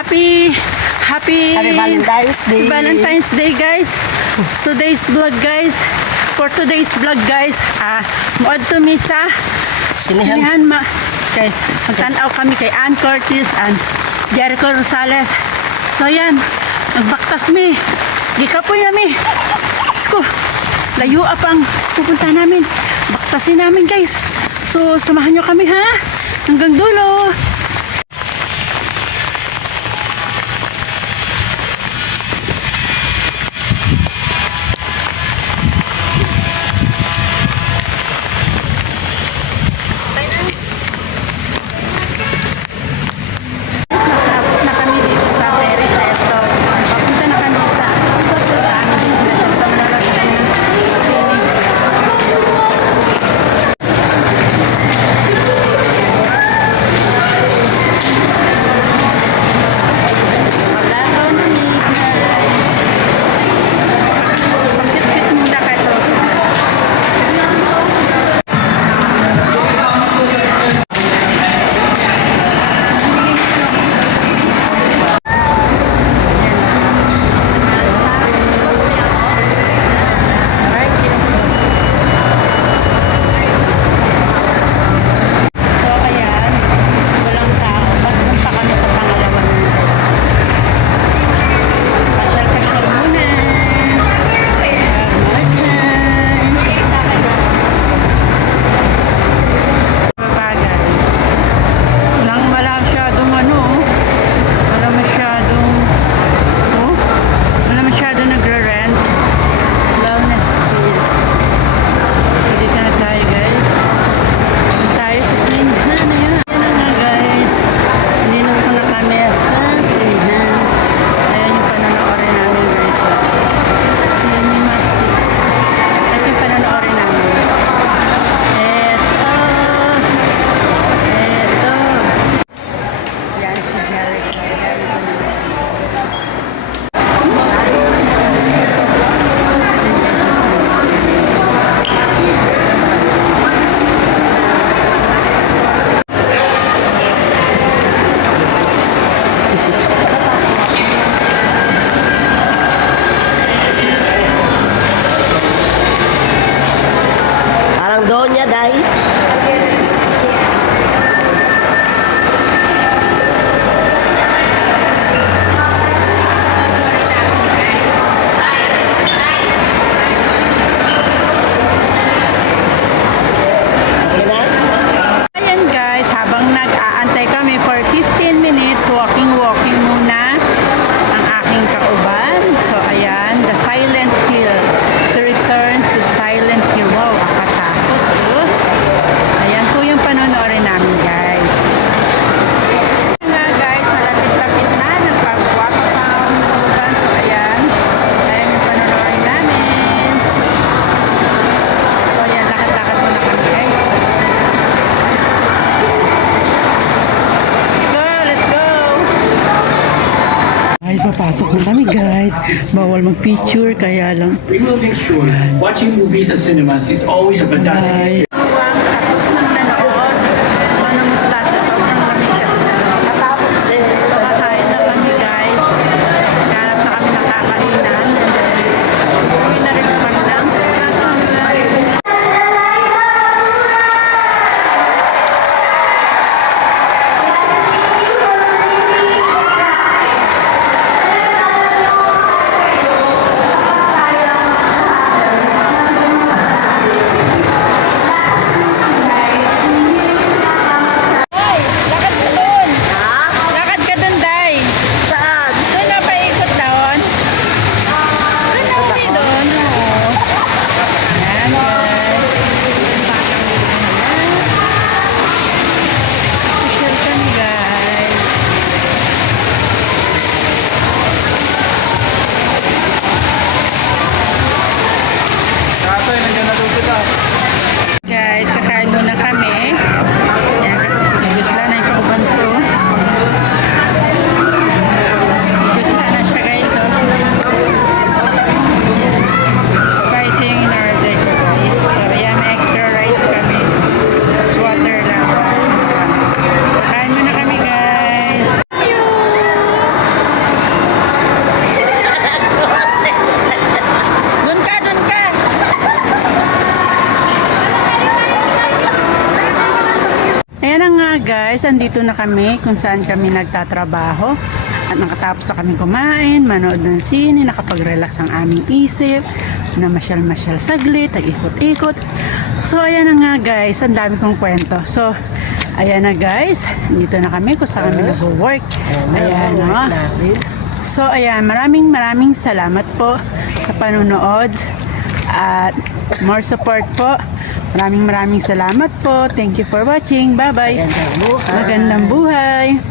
Happy Valentine's Day. Valentine's Day, guys. Today's vlog, guys. For today's vlog, guys, muad to mi sa sinihan kay magtanaw kami kay Ann Curtis and Jericho Rosales. So yan, nagbaktas mi. Di kapoy nami. Sko, layo apang pupunta namin. Baktasin namin, guys. So samahan nyo kami, ha? Hanggang dulo. Papasok na kami, guys. Bawal mag-picture, kaya lang. We will make sure watching movies at cinemas is always a fantastic experience. ayan na nga guys, andito na kami kung saan kami nagtatrabaho. At nakatapos na kami kumain, manood ng sine, nakapag-relax ang aming isip, na masyal-masyal saglit, nag-ikot-ikot. So ayan na nga guys, ang dami kong kwento. So ayan na guys, dito na kami kung saan kami nag-work. Ayan na. So ayan, maraming salamat po sa panunood at more support po. Maraming salamat po. Thank you for watching. Bye-bye. Magandang buhay.